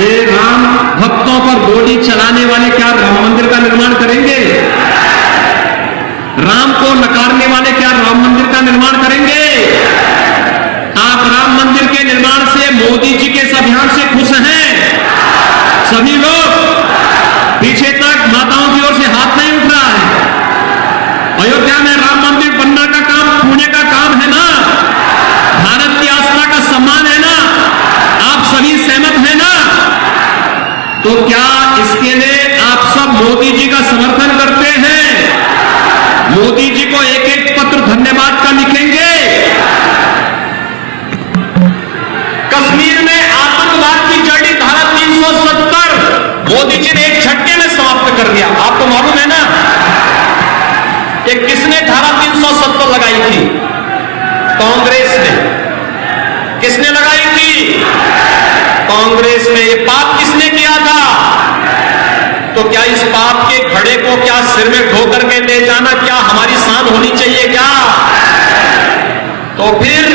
ये राम भक्तों पर गोली चलाने वाले क्या राम मंदिर का निर्माण करेंगे? राम को नकारने वाले क्या राम मंदिर का निर्माण करेंगे? आप राम मंदिर के निर्माण से, मोदी जी के इस अभियान से खुश हैं? सभी लोग पीछे तक माताओं की ओर से हाथ नहीं उठ रहा है। अयोध्या में राम मंदिर बनना का काम पुण्य का काम है ना? भारत की आस्था का सम्मान है ना? आप सभी सहमत हैं ना? तो क्या इसके लिए आप सब मोदी जी का समर्थन करते हैं? मोदी जी को एक एक पत्र धन्यवाद का लिखेंगे? कश्मीर में आतंकवाद की जड़ी धारा 370 मोदी जी ने एक झटके में समाप्त कर दिया। आपको मालूम है ना कि किसने धारा 370 लगाई थी? कांग्रेस ने। किसने लगाई थी? कांग्रेस ने। ये पाप किसने किया था? तो क्या इस पाप के घड़े को क्या सिर में ढोकर के ले जाना क्या हमारी शान होनी चाहिए क्या? तो फिर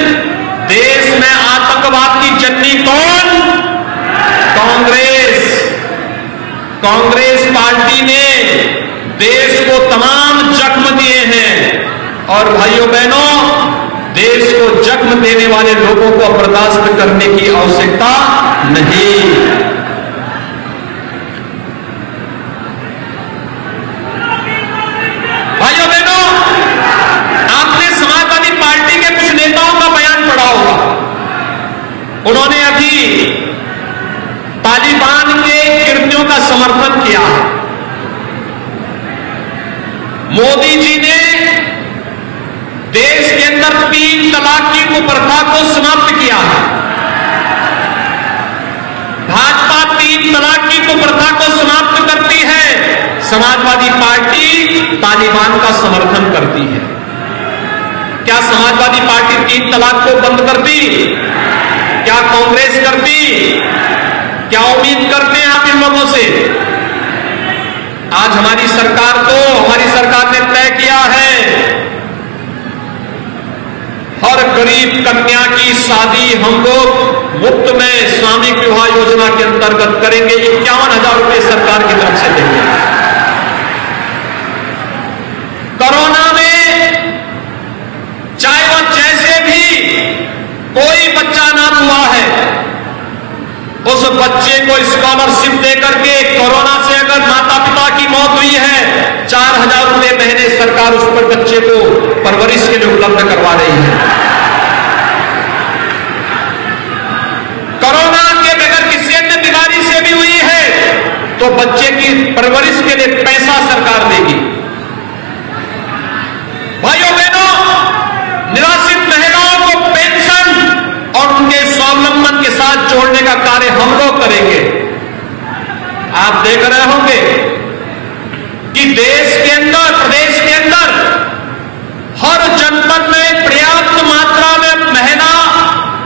देश में आतंकवाद की जननी कौन? कांग्रेस। कांग्रेस पार्टी ने देश को तमाम जख्म दिए हैं और भाइयों बहनों, देश को जख्म देने वाले लोगों को बर्दाश्त करने की आवश्यकता नहीं। भाइयों बहनों, आपने समाजवादी पार्टी के कुछ नेताओं का बयान पढ़ा होगा। उन्होंने अभी तालिबान के कृत्यों का समर्थन किया है। मोदी जी ने देश के अंदर 3 तलाक की कुप्रथा को समाप्त किया है। भाजपा 3 तलाक की कुप्रथा को समाप्त करती है, समाजवादी पार्टी तालिबान का समर्थन करती है। क्या समाजवादी पार्टी 3 तलाक को बंद करती? क्या कांग्रेस करती? क्या उम्मीद करते हैं आप इन लोगों से? आज हमारी सरकार ने तय किया है हर गरीब कन्या की शादी हम लोग मुफ्त में सामूहिक विवाह योजना के अंतर्गत करेंगे। 51,000 रुपए सरकार की तरफ से देंगे। कोरोना में चाहे वह जैसे भी कोई बच्चा नाम हुआ है, उस बच्चे को स्कॉलरशिप देकर के, कोरोना से अगर माता पिता की मौत हुई है, 4,000 रुपए महीने सरकार उस पर बच्चे को परवरिश के लिए उपलब्ध करवा रही है। कोरोना के बगैर किसी अन्य बीमारी से भी हुई है तो बच्चे की परवरिश के लिए पैसा सरकार देगी। भाइयों बहनों, निराश्रित महिलाओं को पेंशन और उनके स्वावलंबन के साथ जोड़ने का कार्य हम लोग करेंगे। आप देख रहे होंगे कि देश के अंदर, प्रदेश के अंदर हर जनपद में पर्याप्त मात्रा में महिला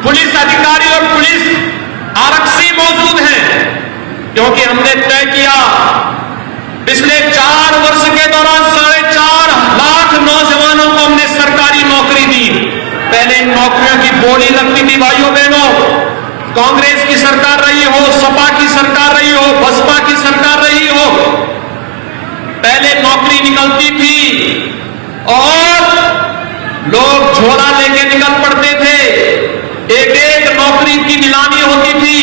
पुलिस अधिकारी और पुलिस आरक्षी मौजूद हैं, क्योंकि हमने तय किया पिछले 4 वर्ष के दौरान 4.5 लाख नौजवानों को हमने सरकारी नौकरी दी। पहले इन नौकरियों की बोली लगती थी। भाइयों बहनों, कांग्रेस की सरकार रही हो, सपा की सरकार रही हो, बसपा की सरकार रही हो, पहले नौकरी निकलती थी और लोग झोला लेके निकल पड़ते थे। एक एक नौकरी की नीलामी होती थी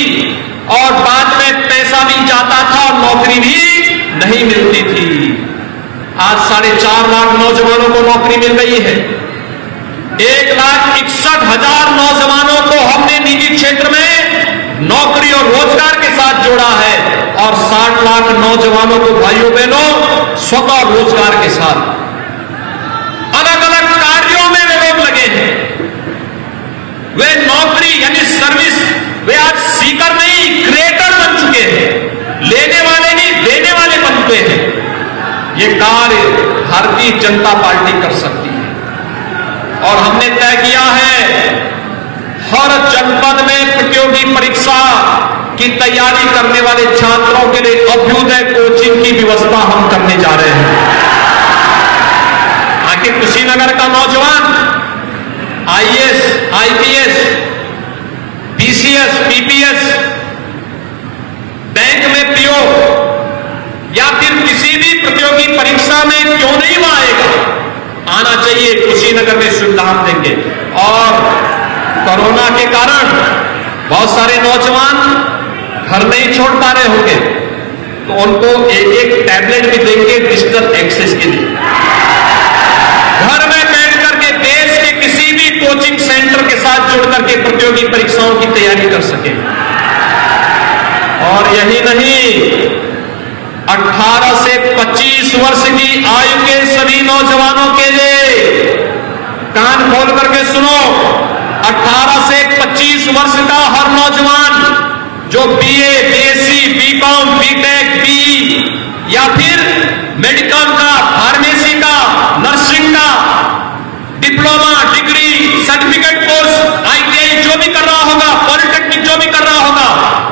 और बाद में पैसा भी जाता था और नौकरी भी नहीं मिलती थी। आज 4.5 लाख नौजवानों को नौकरी मिल गई है। 1,61,000 नौजवानों को हमने निजी क्षेत्र में नौकरी और रोजगार के साथ जोड़ा है और 60 लाख नौजवानों को भाइयों बहनों स्वतः रोजगार के साथ अलग अलग कार्यों में वे लोग लगे हैं। वे नौकरी यानी सर्विस, वे आज सीकर नहीं क्रिएटर बन चुके हैं। लेने वाले नहीं, देने वाले बनते हैं। ये कार्य भारतीय जनता पार्टी कर सकती है और हमने तय किया है हर जनपद में प्रतियोगी परीक्षा की तैयारी करने वाले छात्रों के लिए अभ्युदय कोचिंग की व्यवस्था हम करने जा रहे हैं। आखिर कुशीनगर का नौजवान IAS, IPS, PCS, PPS परीक्षा में क्यों नहीं वो आएगा? आना चाहिए। कुशीनगर में सुविधा हम देंगे। और कोरोना के कारण बहुत सारे नौजवान घर नहीं छोड़ पा रहे होंगे, तो उनको एक टैबलेट भी देंगे डिजिटल एक्सेस के लिए। घर में बैठ करके देश के किसी भी कोचिंग सेंटर के साथ जुड़ करके प्रतियोगी परीक्षाओं की तैयारी कर सके। और यही नहीं, 18 से 25 वर्ष की आयु के सभी नौजवानों के लिए, कान खोल करके सुनो, 18 से 25 वर्ष का हर नौजवान जो BA, BSc, BCom, BTech, BE या फिर मेडिकल का, फार्मेसी का, नर्सिंग का, diploma, degree, certificate course, ITI जो भी कर रहा होगा, पॉलिटेक्निक जो भी कर रहा होगा,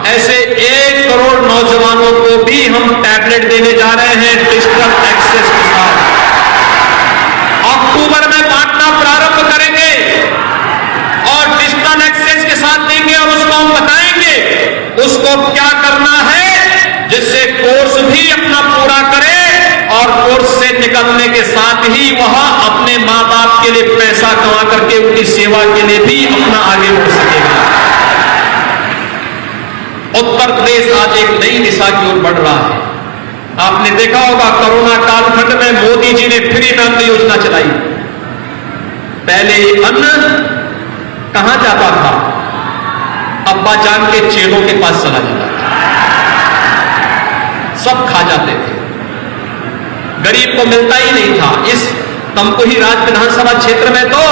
ऐसे 1 करोड़ नौजवानों को भी हम टैबलेट देने जा रहे हैं डिजिटल एक्सेस के साथ। अक्टूबर में बांटना प्रारंभ करेंगे और डिजिटल एक्सेस के साथ देंगे और उसको हम बताएंगे उसको क्या करना है, जिससे कोर्स भी अपना पूरा करे और कोर्स से निकलने के साथ ही वह अपने मां बाप के लिए पैसा कमा करके उनकी सेवा के लिए भी अपना आगे बढ़ सकेगा। उत्तर प्रदेश आज एक नई दिशा की ओर बढ़ रहा है। आपने देखा होगा कोरोना कालखंड में मोदी जी ने फ्री में अन्न योजना चलाई। पहले ये अन्न कहां जाता था? अब्बा जान के चेलों के पास चला जाता था, सब खा जाते थे, गरीब को मिलता ही नहीं था। इस तमकुही राज विधानसभा क्षेत्र में तो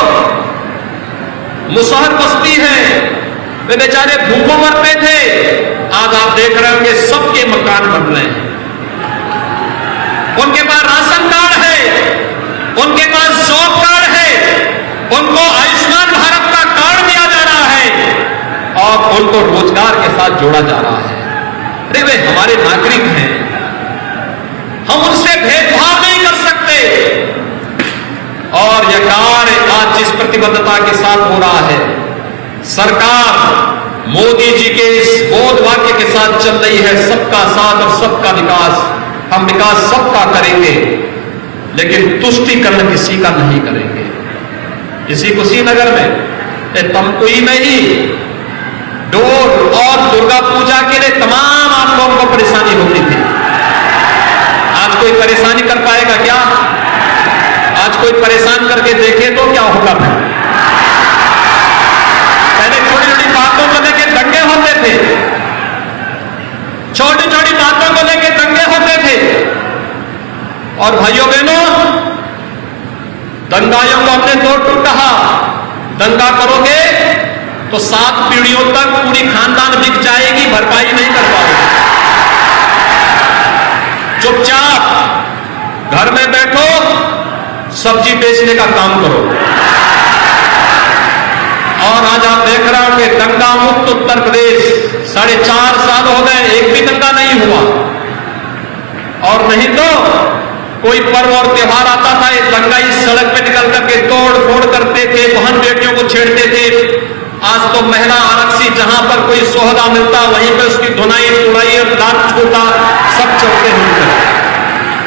मुसहर बस्ती है, वे बेचारे भूखों मरते थे। आज आप देख रहे होंगे सबके मकान बन रहे हैं, उनके पास राशन कार्ड है, उनके पास जॉब कार्ड है, उनको आयुष्मान भारत का कार्ड दिया जा रहा है और उनको रोजगार के साथ जोड़ा जा रहा है। अरे वे हमारे नागरिक हैं, हम उनसे भेदभाव नहीं कर सकते। और यह कार्य आज जिस प्रतिबद्धता के साथ हो रहा है, सरकार मोदी जी के इस बोध वाक्य के साथ चल रही है, सबका साथ और सबका विकास। हम विकास सबका करेंगे, लेकिन तुष्टीकरण किसी का नहीं करेंगे। इसी कुशीनगर में, तमकुही में ही डोल और दुर्गा पूजा के लिए तमाम आप लोगों को परेशानी होती थी। आज कोई परेशानी कर पाएगा क्या? आज कोई परेशान करके देखे तो क्या होगा? पहले छोटी छोटी बातों को लेकर दंगे होते थे, छोटी छोटी बातों को लेकर दंगे होते थे। और भाइयों बहनों, दंगाइयों को हमने दो टूट कहा, दंगा करोगे तो 7 पीढ़ियों तक पूरी खानदान बिक जाएगी, भरपाई नहीं कर पाओगे। चुपचाप घर में बैठो, सब्जी बेचने का काम करो। और आज आप देख रहे होंगे दंगा मुक्त उत्तर प्रदेश, 4.5 साल हो गए, एक भी दंगा नहीं हुआ। और नहीं तो कोई पर्व और त्योहार आता था, ये दंगाई सड़क पे निकल करके तोड़ फोड़ करते थे, बहन बेटियों को छेड़ते थे। आज तो महिला आरक्षी जहां पर कोई सोहदा मिलता वहीं पे उसकी धुनाई तुड़ाई और दांत छोटा सब चौके होते हैं,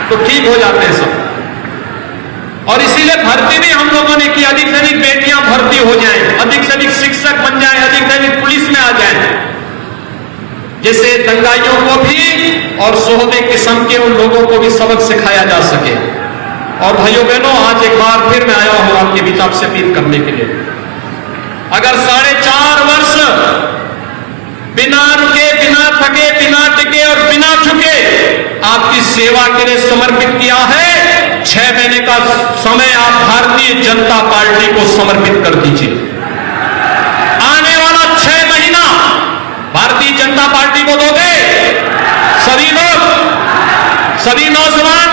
तो ठीक हो जाते हैं सब। और इसीलिए भर्ती भी हम लोगों ने की, अधिक से अधिक बेटियां भर्ती हो जाएं, अधिक से अधिक शिक्षक बन जाएं, अधिक से अधिक पुलिस में आ जाएं, जिससे दंगाइयों को भी और सोहदे किस्म के उन लोगों को भी सबक सिखाया जा सके। और भाइयों बहनों, आज एक बार फिर मैं आया हूं आपके बीच आपसे अपील करने के लिए। अगर 4.5 वर्ष बिना रुके, बिना थके, बिना टिके और बिना झुके आपकी सेवा के लिए समर्पित किया है, 6 महीने का समय आप भारतीय जनता पार्टी को समर्पित कर दीजिए। आने वाला 6 महीना भारतीय जनता पार्टी को दोगे। सभी लोग, सभी नौजवान,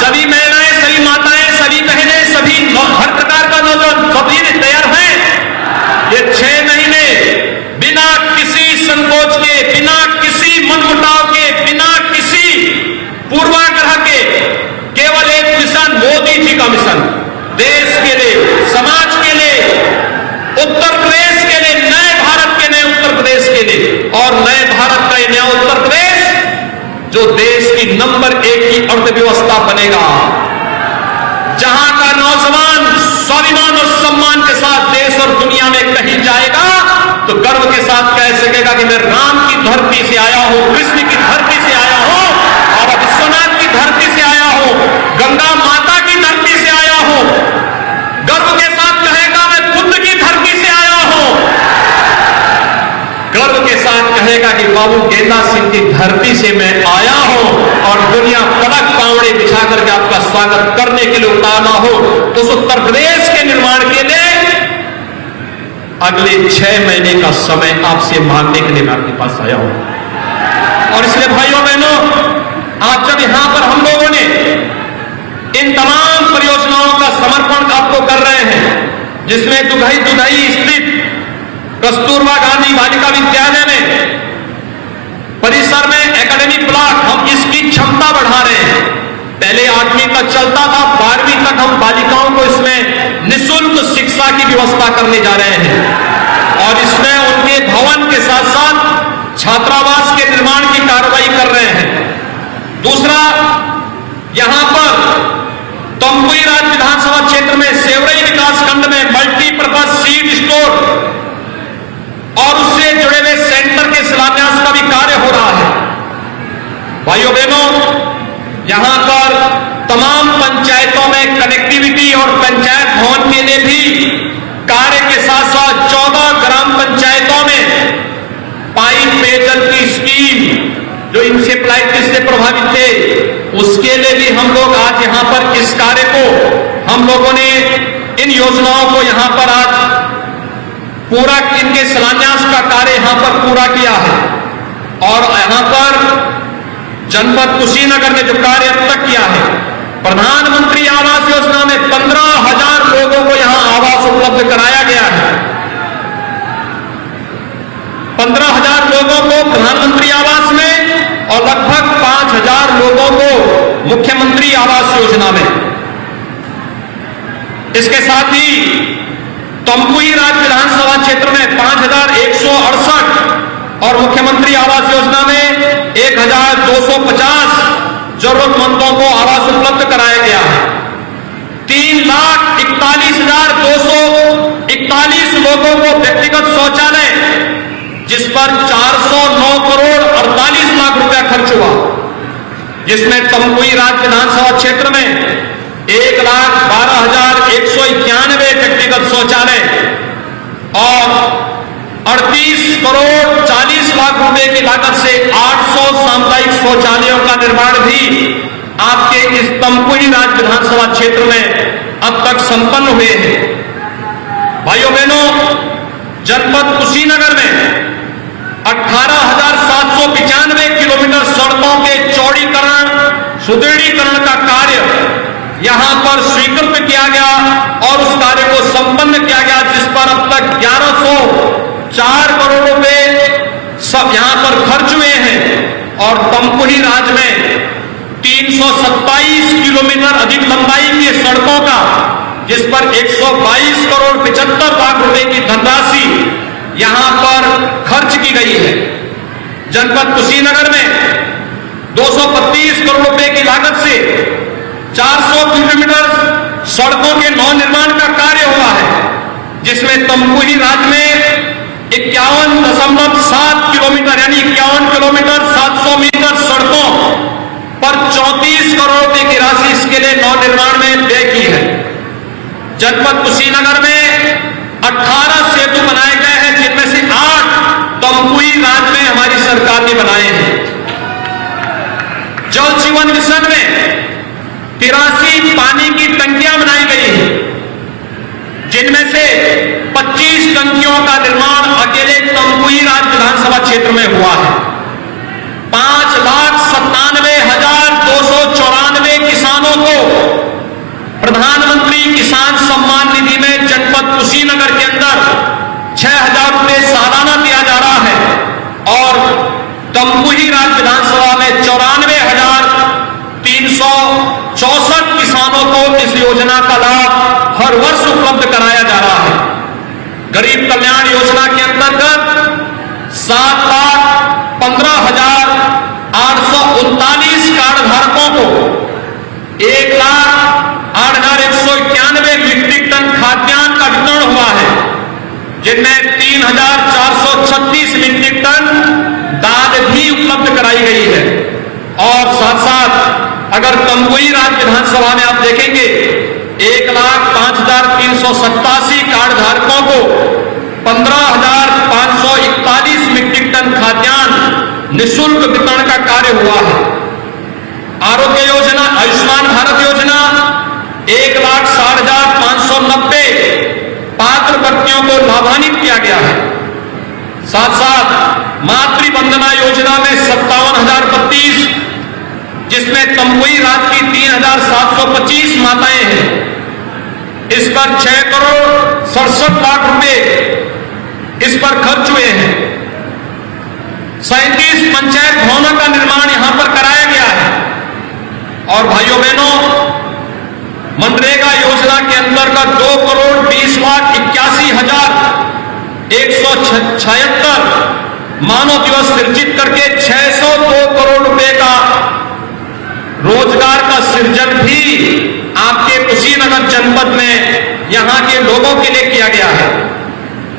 सभी महिलाएं, सभी माताएं, सभी बहनें, सभी हर प्रकार का नौजवान सभी तैयार हैं। ये 6 महीने बिना किसी संकोच के, बिना किसी मनमुटाव के, बिना किसी पूर्वाग्रह के, केवल एक मिशन, मोदी जी का मिशन, देश के लिए, समाज के लिए, उत्तर प्रदेश के लिए, नए भारत के नए उत्तर प्रदेश के लिए। और नए भारत का नया उत्तर प्रदेश जो देश की नंबर 1 की अर्थव्यवस्था बनेगा, जहां का नौजवान स्वाभिमान और सम्मान के साथ देश और दुनिया में कहीं जाएगा तो गर्व के साथ कह सकेगा कि मैं राम की धरती से आया हूं, कृष्ण की धरती से आया हूं, और विश्वनाथ की धरती से आया हूं, गंगा माता की धरती से आया हूं। गर्व के साथ कहेगा मैं बुद्ध की धरती से आया हूं। गर्व के साथ कहेगा कि बाबू गेंदा सिंह की धरती से मैं आया हूं, और दुनिया पलक पावड़े बिछा करके आपका स्वागत करने के लिए उतारना हो। तो उस उत्तर प्रदेश के निर्माण के लिए अगले 6 महीने का समय आपसे मांगने के लिए मैं आपके पास आया हूं। और इसलिए भाइयों बहनों, आज जब यहां पर हम लोगों ने इन तमाम परियोजनाओं का समर्पण आपको कर रहे हैं, जिसमें दुधई स्थित कस्तूरबा गांधी बालिका विद्यालय में परिसर में एकेडमिक ब्लॉक, हम इसकी क्षमता बढ़ा रहे हैं। पहले 8वीं तक चलता था, 12वीं तक हम बालिकाओं को इसमें निःशुल्क शिक्षा की व्यवस्था करने जा रहे हैं, और इसमें उनके भवन के साथ साथ छात्रावास के निर्माण की कार्रवाई कर रहे हैं। दूसरा, यहां पर तमकुही राज्य विधानसभा क्षेत्र में सेवरई विकासखंड में मल्टीपर्पज सीड स्टोर और उससे जुड़े हुए सेंटर के शिलान्यास का भी कार्य हो रहा है। भाइयों बहनों, यहां पर तमाम पंचायतों में कनेक्टिविटी और पंचायत भवन के लिए भी कार्य के साथ साथ 14 ग्राम पंचायतों में पाइप पेयजल की स्कीम जो इंसेफ्लाइटिस से प्रभावित थे, उसके लिए भी हम लोग आज यहां पर इस कार्य को हम लोगों ने इन योजनाओं को यहां पर आज पूरा, इनके शिलान्यास का कार्य यहां पर पूरा किया है। और यहां पर जनपद कुशीनगर ने जो कार्य अब तक किया है, प्रधानमंत्री आवास योजना में 15,000 लोगों को यहां आवास उपलब्ध कराया गया है। 15,000 लोगों को प्रधानमंत्री आवास में और लगभग 5,000 लोगों को मुख्यमंत्री आवास योजना में। इसके साथ ही तमकुही राज्य विधानसभा क्षेत्र में 5,168 और मुख्यमंत्री आवास योजना में 1,250 जरूरतमंदों को आवास उपलब्ध कराया गया है। 3,41,241 लोगों को व्यक्तिगत शौचालय, जिस पर 409 करोड़ 48 लाख रुपया खर्च हुआ, जिसमें तमकुही राज्य विधानसभा क्षेत्र में 1,12,191 व्यक्तिगत शौचालय और 38 करोड़ 40 लाख रुपए की लागत से 800 सामुदायिक शौचालयों का निर्माण भी आपके इस तमकुही राज्य विधानसभा क्षेत्र में अब तक संपन्न हुए हैं। भाइयों बहनों, जनपद कुशीनगर में 18,795 किलोमीटर सड़कों के चौड़ीकरण सुदृढ़ीकरण का कार्य यहां पर स्वीकृत किया गया और उस कार्य को संपन्न किया गया, जिस पर अब तक 1,104 करोड़ रुपए सब यहां पर खर्च हुए हैं। और तमकुही राज्य में 327 किलोमीटर अधिक लंबाई की सड़कों का, जिस पर 122 करोड़ 75 लाख रुपए की धनराशि यहां पर खर्च की गई है। जनपद कुशीनगर में 232 करोड़ रुपए की लागत से 400 किलोमीटर सड़कों के नवनिर्माण का कार्य हुआ है, जिसमें तमकुही राज्य में 51.7 किलोमीटर यानी 51 किलोमीटर 700 मीटर सड़कों पर 34 करोड़ रुपए की राशि इसके लिए नवनिर्माण में व्यय की है। जनपद कुशीनगर में 18 सेतु बनाए गए हैं, जिनमें से 8 तमकुही राज्य में हमारी सरकार ने बनाए हैं। जल जीवन मिशन में 83 पानी की टंकियां बनाई गई हैं, जिनमें से 25 टंकियों का निर्माण अकेले तमकुही राज्य विधानसभा क्षेत्र में हुआ है। 5,97,294 किसानों को प्रधानमंत्री किसान सम्मान निधि में जनपद कुशीनगर के अंदर 6,000 रुपए सालाना दिया जा रहा है, और तमकुही राज्य विधानसभा में 94,364 किसानों को इस योजना का लाभ हर वर्ष उपलब्ध कराया जा रहा है। गरीब कल्याण योजना के अंतर्गत 7,00,000 अगर तमकुही राज्य विधानसभा में आप देखेंगे 1,05,387 कार्ड धारकों को 15,541 मीट्रिक टन खाद्यान्न निःशुल्क वितरण का कार्य हुआ है। आरोग्य योजना, आयुष्मान भारत योजना 1,60,590 पात्र व्यक्तियों को लाभान्वित किया गया है। साथ साथ मातृ वंदना योजना में 57,032, जिसमें तमकुही राज्य की 3,725 माताएं हैं, इस पर 6 करोड़ 67 लाख रुपए इस पर खर्च हुए हैं। 37 पंचायत भवनों का निर्माण यहां पर कराया गया है। और भाइयों बहनों, मनरेगा योजना के अंतर्गत 2,20,81,176 मानव दिवस सृजित करके 602 करोड़ रुपए का रोजगार का सृजन भी आपके कुशीनगर जनपद में यहां के लोगों के लिए किया गया है।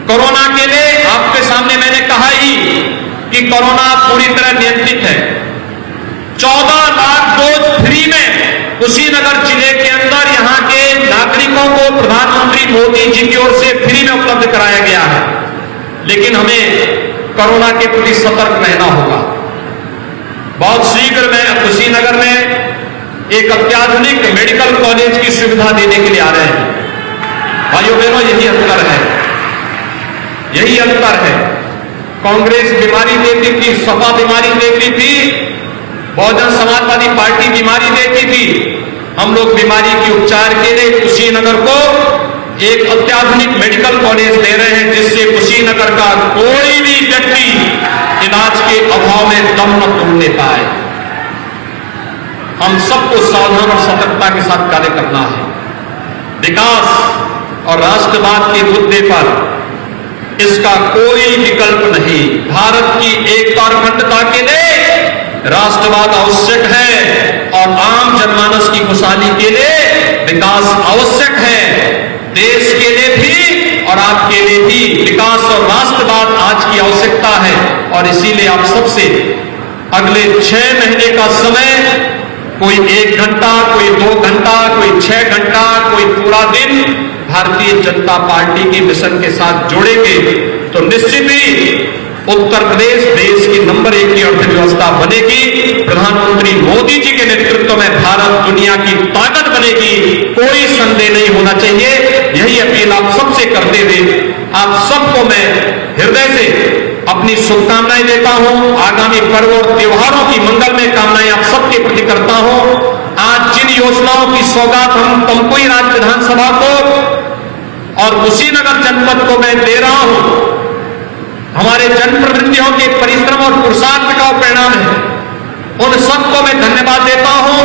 कोरोना के लिए आपके सामने मैंने कहा ही कि कोरोना पूरी तरह नियंत्रित है। 14 लाख डोज फ्री में कुशीनगर जिले के अंदर यहां के नागरिकों को प्रधानमंत्री मोदी जी की ओर से फ्री में उपलब्ध कराया गया है। लेकिन हमें कोरोना के प्रति सतर्क रहना होगा। बहुत शीघ्र में कुशीनगर में एक अत्याधुनिक मेडिकल कॉलेज की सुविधा देने के लिए आ रहे हैं। भाइयों बहनों, यही अंतर है, यही अंतर है। कांग्रेस बीमारी देती थी, सपा बीमारी देती थी, बहुजन समाजवादी पार्टी बीमारी देती थी। हम लोग बीमारी के उपचार के लिए कुशीनगर को एक अत्याधुनिक मेडिकल कॉलेज दे रहे हैं, जिससे कुशीनगर का कोई भी व्यक्ति इलाज के अभाव में दम न तोड़ने पाए। हम सबको सावधान और सतर्कता के साथ कार्य करना है। विकास और राष्ट्रवाद के मुद्दे पर इसका कोई विकल्प नहीं। भारत की एकता और अखंडता के लिए राष्ट्रवाद आवश्यक है और आम जनमानस की खुशहाली के लिए विकास आवश्यक है। देश के लिए भी और आपके लिए भी विकास और राष्ट्रवाद आज की आवश्यकता है। और इसीलिए आप सबसे अगले 6 महीने का समय, कोई 1 घंटा, कोई 2 घंटा, कोई 6 घंटा, कोई पूरा दिन भारतीय जनता पार्टी के मिशन के साथ जोड़ेंगे तो निश्चित ही उत्तर प्रदेश देश की नंबर 1 की अर्थव्यवस्था बनेगी। प्रधानमंत्री मोदी जी के नेतृत्व में भारत दुनिया की ताकत बनेगी, कोई संदेह नहीं होना चाहिए। यही अपील आप सबसे करते हुए आप सबको मैं हृदय से अपनी शुभकामनाएं देता हूं। आगामी पर्व और त्योहारों की मंगलमय कामनाएं आप सबके प्रति करता हूं। आज जिन योजनाओं की सौगात हम तमकुही राज्य विधानसभा को और कुशीनगर जनपद को मैं दे रहा हूं, हमारे जनप्रतिनिधियों के परिश्रम और पुरुषार्थ का परिणाम है। उन सबको मैं धन्यवाद देता हूं,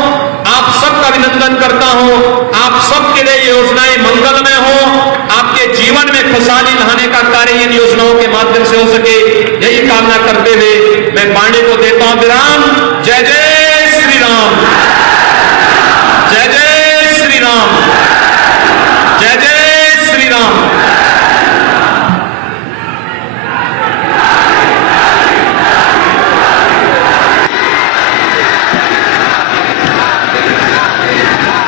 आप सबका अभिनंदन करता हूं। आप सबके लिए योजनाएं मंगलमय हो, आपके जीवन में खुशहाली लाने का कार्य इन योजनाओं के माध्यम से हो सके, यही कामना करते हुए मैं वाणी को देता हूं विराम।